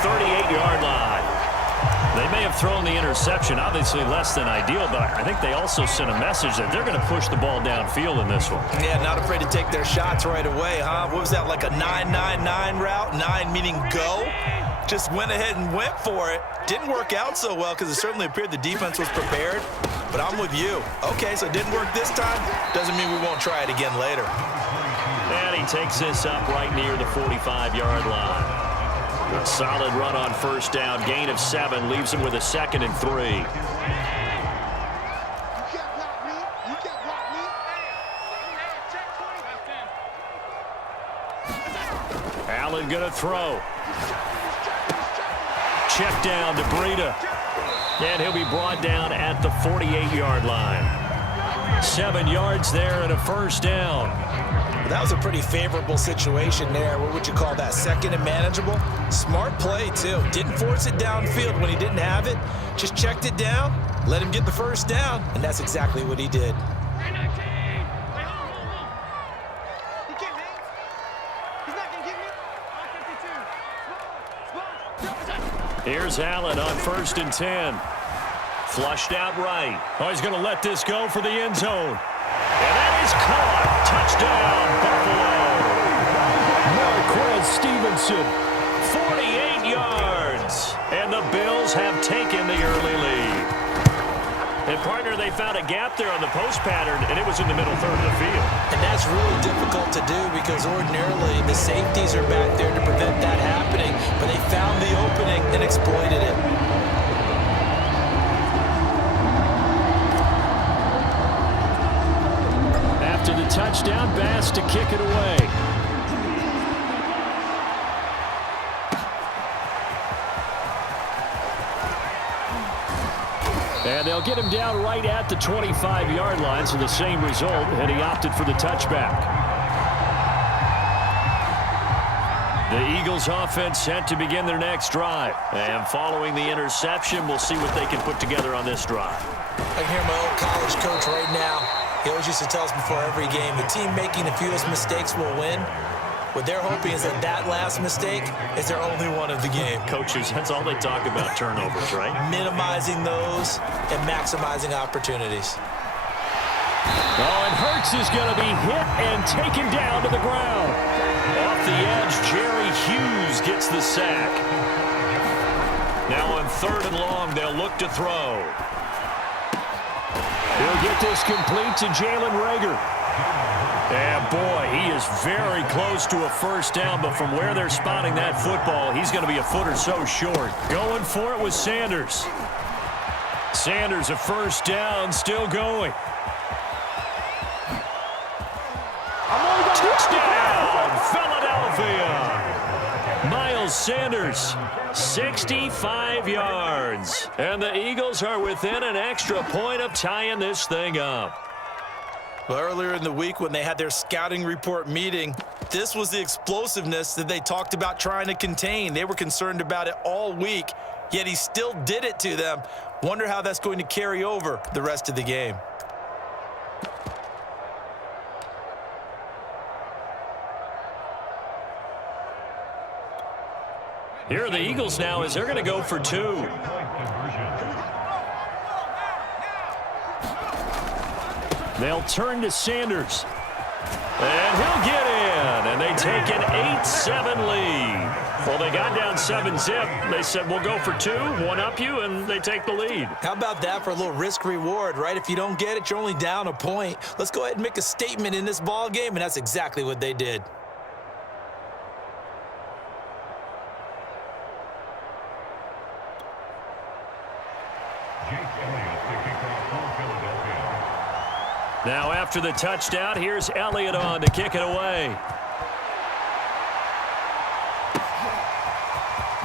38-yard line. They may have thrown the interception, obviously less than ideal, but I think they also sent a message that they're going to push the ball downfield in this one. Yeah, not afraid to take their shots right away, huh? What was that, like a 9-9-9 route? 9 meaning go? Just went ahead and went for it. Didn't work out so well because it certainly appeared the defense was prepared, but I'm with you. Okay, so it didn't work this time. Doesn't mean we won't try it again later. And he takes this up right near the 45-yard line. A solid run on first down, gain of 7, leaves him with a 2nd and 3. Allen going to throw. Check down to Breida. And he'll be brought down at the 48-yard line. 7 yards there and a first down. That was a pretty favorable situation there. What would you call that? 2nd and manageable? Smart play, too. Didn't force it downfield when he didn't have it. Just checked it down, let him get the first down, and that's exactly what he did. Here's Allen on 1st and 10. Flushed out right. Oh, he's going to let this go for the end zone. And that is caught. Touchdown, Buffalo. Marquez Stevenson, 48 yards. And the Bills have taken the early lead. And, partner, they found a gap there on the post pattern, and it was in the middle third of the field. And that's really difficult to do because ordinarily the safeties are back there to prevent that happening, but they found the opening and exploited it. After the touchdown, Bass to kick it away. And they'll get him down right at the 25-yard line, so the same result, and he opted for the touchback. The Eagles offense set to begin their next drive. And following the interception, we'll see what they can put together on this drive. I can hear my old college coach right now. He always used to tell us before every game, the team making the fewest mistakes will win. What they're hoping is that that last mistake is their only one of the game. Coaches, that's all they talk about, turnovers, right? Minimizing those and maximizing opportunities. Oh, and Hurts is going to be hit and taken down to the ground. Off the edge, Jerry Hughes gets the sack. Now on 3rd and long, they'll look to throw. He'll get this complete to Jalen Reagor. And, boy, he is very close to a first down, but from where they're spotting that football, he's going to be a foot or so short. Going for it with Sanders. Sanders, a first down, still going. Touchdown, Philadelphia. Miles Sanders, 65 yards. And the Eagles are within an extra point of tying this thing up. Well, earlier in the week when they had their scouting report meeting, this was the explosiveness that they talked about trying to contain. They were concerned about it all week, yet he still did it to them. Wonder how that's going to carry over the rest of the game. Here are the Eagles now as they're going to go for 2. They'll turn to Sanders. And he'll get in. And they take an 8-7 lead. Well, they got down 7-zip. They said, we'll go for 2, one up you, and they take the lead. How about that for a little risk-reward, right? If you don't get it, you're only down a point. Let's go ahead and make a statement in this ball game, and that's exactly what they did. Now after the touchdown, here's Elliott on to kick it away.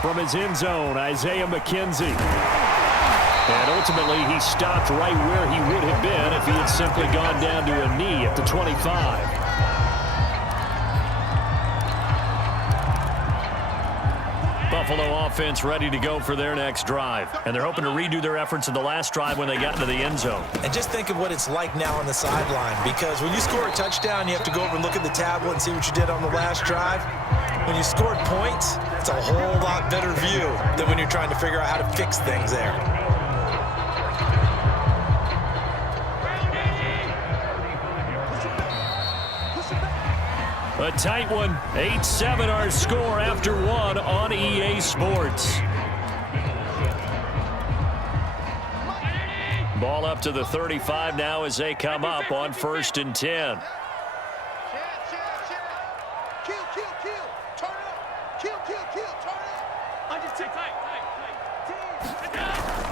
From his end zone, Isaiah McKenzie. And ultimately, he stopped right where he would have been if he had simply gone down to a knee at the 25. Buffalo offense ready to go for their next drive. And they're hoping to redo their efforts in the last drive when they got into the end zone. And just think of what it's like now on the sideline, because when you score a touchdown, you have to go over and look at the tablet and see what you did on the last drive. When you scored points, it's a whole lot better view than when you're trying to figure out how to fix things there. A tight one. 8-7 our score after one on EA Sports. Ball up to the 35 now as they come up on 1st and 10.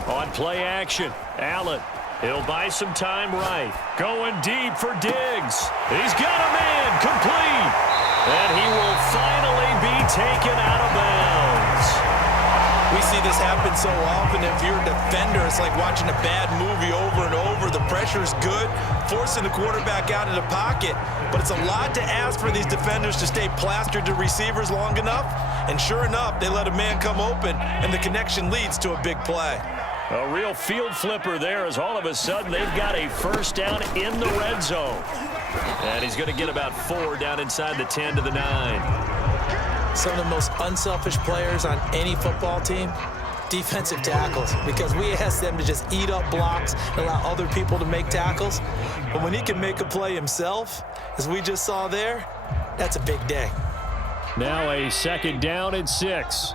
On play action, Allen. He'll buy some time right. Going deep for Diggs. He's got a man complete. And he will finally be taken out of bounds. We see this happen so often. If you're a defender, it's like watching a bad movie over and over. The pressure's good, forcing the quarterback out of the pocket. But it's a lot to ask for these defenders to stay plastered to receivers long enough. And sure enough, they let a man come open, and the connection leads to a big play. A real field flipper there as all of a sudden they've got a first down in the red zone. And he's going to get about 4 down inside the 10 to the 9. Some of the most unselfish players on any football team, defensive tackles, because we ask them to just eat up blocks and allow other people to make tackles. But when he can make a play himself, as we just saw there, that's a big day. Now a 2nd down and 6.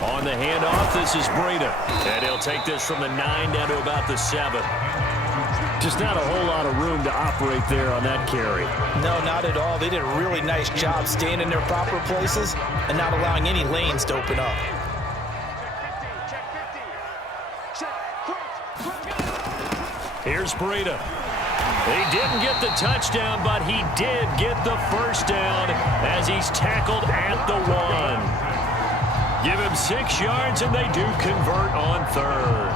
On the handoff, this is Breida. And he'll take this from the 9 down to about the 7. Just not a whole lot of room to operate there on that carry. No, not at all. They did a really nice job staying in their proper places and not allowing any lanes to open up. Here's Breida. He didn't get the touchdown, but he did get the first down as he's tackled at the 1. Give him 6 yards, and they do convert on 3rd.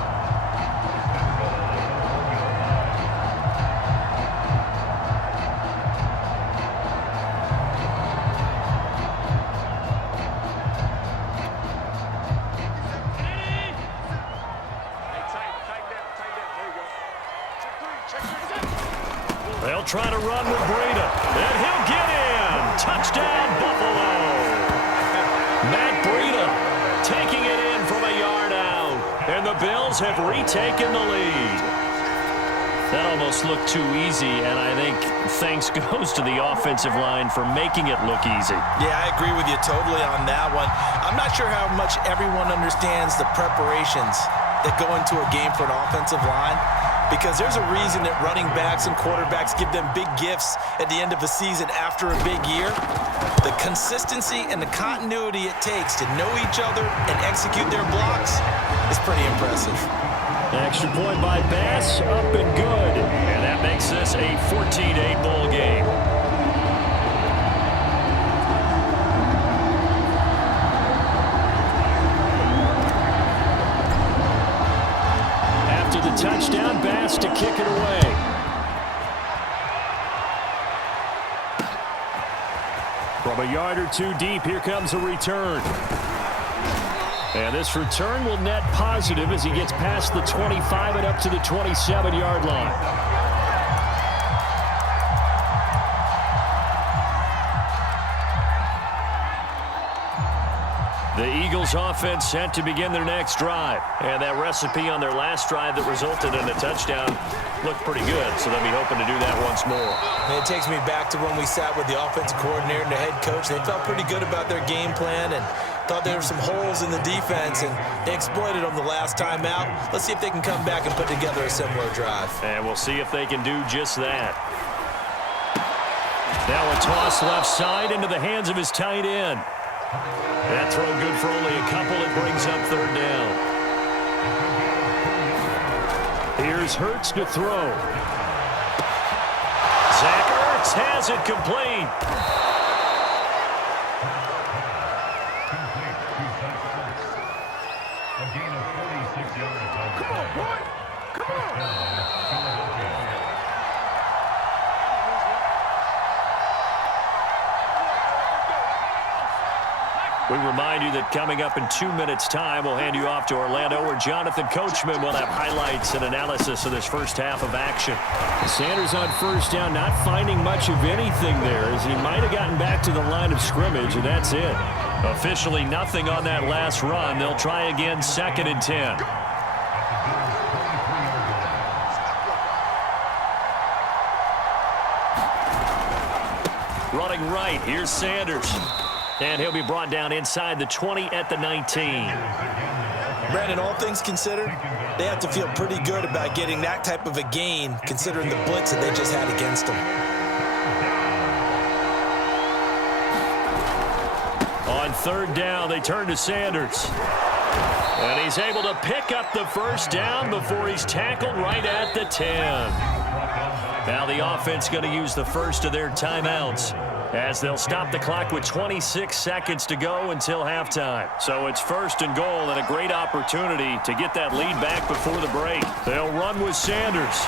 They'll try to run with Breida, and he'll get in. Touchdown, Buffalo. Matt Breida taking it in from a yard out, and the Bills have retaken the lead. That almost looked too easy, and I think thanks goes to the offensive line for making it look easy. Yeah, I agree with you totally on that one. I'm not sure how much everyone understands the preparations that go into a game for an offensive line, because there's a reason that running backs and quarterbacks give them big gifts at the end of a season after a big year. The consistency and the continuity it takes to know each other and execute their blocks is pretty impressive. Extra point by Bass, up and good. And that makes this a 14-8 ball game. After the touchdown, Bass to kick it away. From a yard or 2 deep, here comes a return. And this return will net positive as he gets past the 25 and up to the 27-yard line. The Eagles offense set to begin their next drive. And that recipe on their last drive that resulted in a touchdown looked pretty good, so they'll be hoping to do that once more. And it takes me back to when we sat with the offensive coordinator and the head coach. They felt pretty good about their game plan and thought there were some holes in the defense, and they exploited them the last time out. Let's see if they can come back and put together a similar drive. And we'll see if they can do just that. Now a toss left side into the hands of his tight end. That throw good for only a couple. It brings up 3rd down. Here's Hurts to throw. Zach Ertz has it complete. We remind you that coming up in 2 minutes' time, we'll hand you off to Orlando, where Jonathan Coachman will have highlights and analysis of this first half of action. Sanders on first down, not finding much of anything there, as he might have gotten back to the line of scrimmage, and that's it. Officially nothing on that last run. They'll try again, 2nd and 10. Running right, here's Sanders. And he'll be brought down inside the 20 at the 19. Brandon, all things considered, they have to feel pretty good about getting that type of a gain, considering the blitz that they just had against them. On 3rd down, they turn to Sanders. And he's able to pick up the first down before he's tackled right at the 10. Now the offense going to use the first of their timeouts, as they'll stop the clock with 26 seconds to go until halftime. So it's 1st and goal, and a great opportunity to get that lead back before the break. They'll run with Sanders.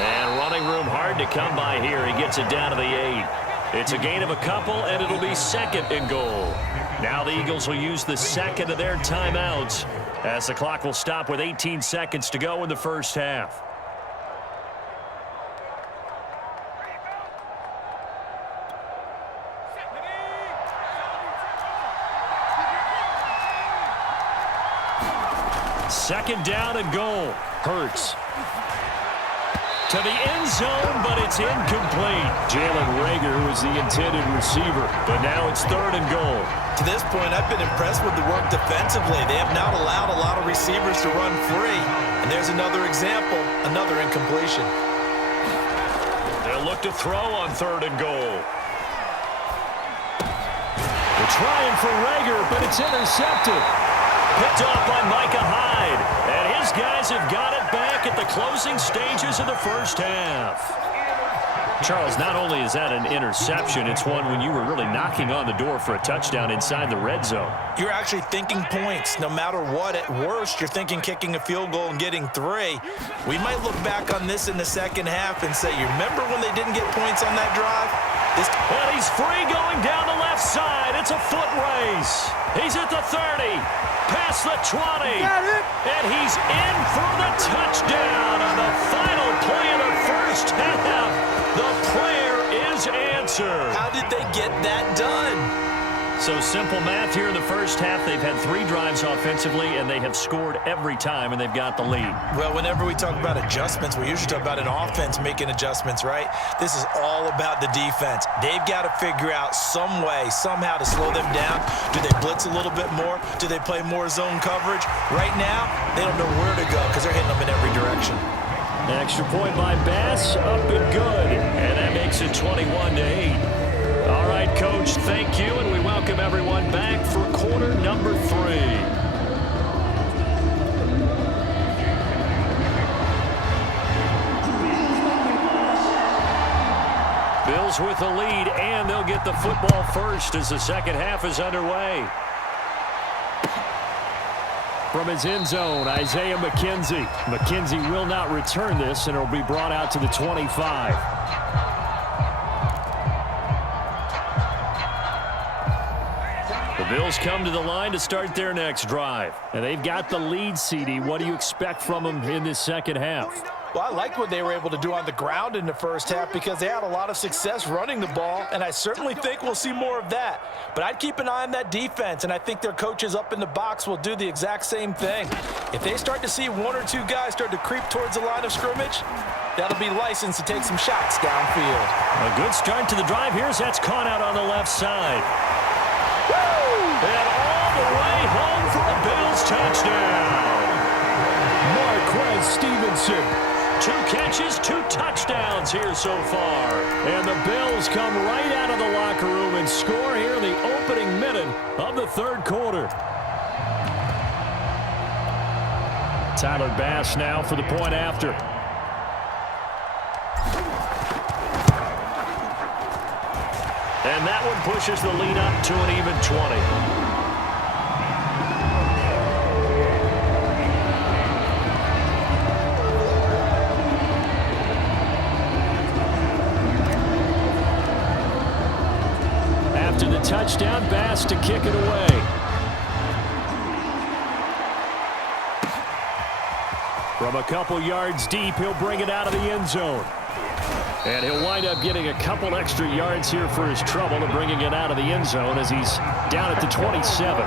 And running room hard to come by here. He gets it down to the 8. It's a gain of a couple, and it'll be 2nd and goal. Now the Eagles will use the second of their timeouts, as the clock will stop with 18 seconds to go in the first half. Second down and goal. Hurts. To the end zone, but it's incomplete. Jalen Reagor was the intended receiver, but now it's 3rd and goal. To this point, I've been impressed with the work defensively. They have not allowed a lot of receivers to run free. And there's another example, another incompletion. They'll look to throw on 3rd and goal. They're trying for Reagor, but it's intercepted. Picked off by Micah Hyde. And his guys have got it back at the closing stages of the first half. Charles, not only is that an interception, it's one when you were really knocking on the door for a touchdown inside the red zone. You're actually thinking points. No matter what, at worst, you're thinking kicking a field goal and getting 3. We might look back on this in the second half and say, you remember when they didn't get points on that drive? And he's free going down the left side. It's a foot race. He's at the 30, past the 20, and he's in for the touchdown on the final play of the first half. The prayer is answered. How did they get that done? So simple math here in the first half. They've had 3 drives offensively, and they have scored every time, and they've got the lead. Well, whenever we talk about adjustments, we usually talk about an offense making adjustments, right? This is all about the defense. They've got to figure out some way, somehow to slow them down. Do they blitz a little bit more? Do they play more zone coverage? Right now, they don't know where to go because they're hitting them in every direction. An extra point by Bass, up and good. And that makes it 21-8. All right, Coach, thank you, and we welcome everyone back for quarter number 3. Bills with the lead, and they'll get the football first as the second half is underway. From his end zone, Isaiah McKenzie. McKenzie will not return this, and it will be brought out to the 25. The Bills come to the line to start their next drive. And they've got the lead, CD. What do you expect from them in this second half? Well, I like what they were able to do on the ground in the first half because they had a lot of success running the ball, and I certainly think we'll see more of that. But I'd keep an eye on that defense, and I think their coaches up in the box will do the exact same thing. If they start to see 1 or 2 guys start to creep towards the line of scrimmage, that'll be licensed to take some shots downfield. A good start to the drive here as that's caught out on the left side. And all the way home for a Bills touchdown. Marquez Stevenson. 2 catches, 2 touchdowns here so far. And the Bills come right out of the locker room and score here in the opening minute of the third quarter. Tyler Bass now for the point after. And that one pushes the lead up to an even 20. after the touchdown. Bass to kick it away. From a couple yards deep, he'll bring it out of the end zone. And he'll wind up getting a couple extra yards here for his trouble and bringing it out of the end zone as he's down at the 27.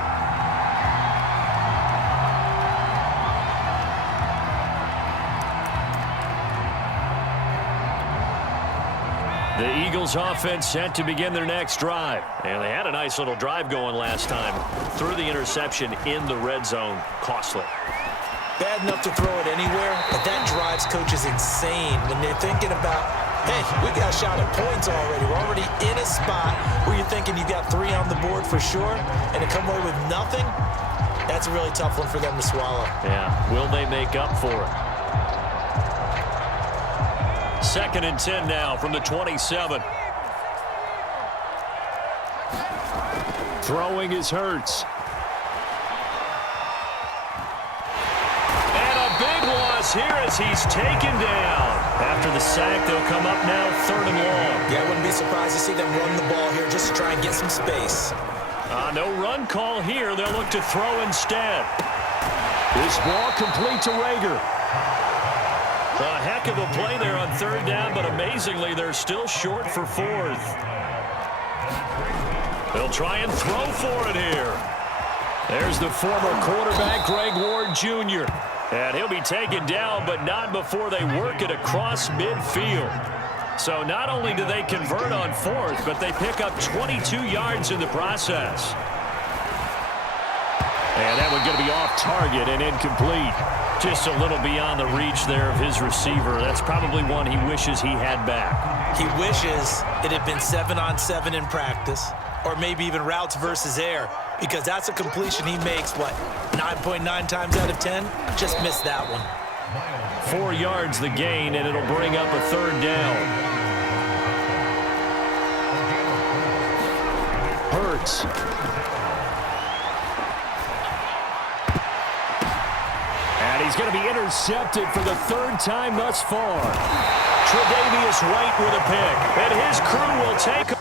The Eagles offense set to begin their next drive. And they had a nice little drive going last time. Threw the interception in the red zone. Costly. Bad enough to throw it anywhere, but that drives coaches insane when they're thinking about, hey, we got a shot at points already. We're already in a spot where you're thinking you got 3 on the board for sure, and to come away with nothing, that's a really tough one for them to swallow. Yeah, will they make up for it? 2nd and 10 now from the 27. Throwing is Hurts. And a big loss here as he's taken down. After the sack, they'll come up now 3rd and long. Yeah, I wouldn't be surprised to see them run the ball here just to try and get some space. No run call here. They'll look to throw instead. This ball complete to Rager. A heck of a play there on 3rd down, but amazingly, they're still short for 4th. They'll try and throw for it here. There's the former quarterback, Greg Ward Jr. And he'll be taken down, but not before they work it across midfield. So not only do they convert on 4th, but they pick up 22 yards in the process. And that one's going to be off target and incomplete. Just a little beyond the reach there of his receiver. That's probably one he wishes he had back. He wishes it had been 7-on-7 in practice, or maybe even routes versus air, because that's a completion he makes, what, 9.9 times out of 10? Just missed that one. 4 yards the gain, and it'll bring up a 3rd down. Hurts. And he's going to be intercepted for the 3rd time thus far. Tre'Davious White with a pick, and his crew will take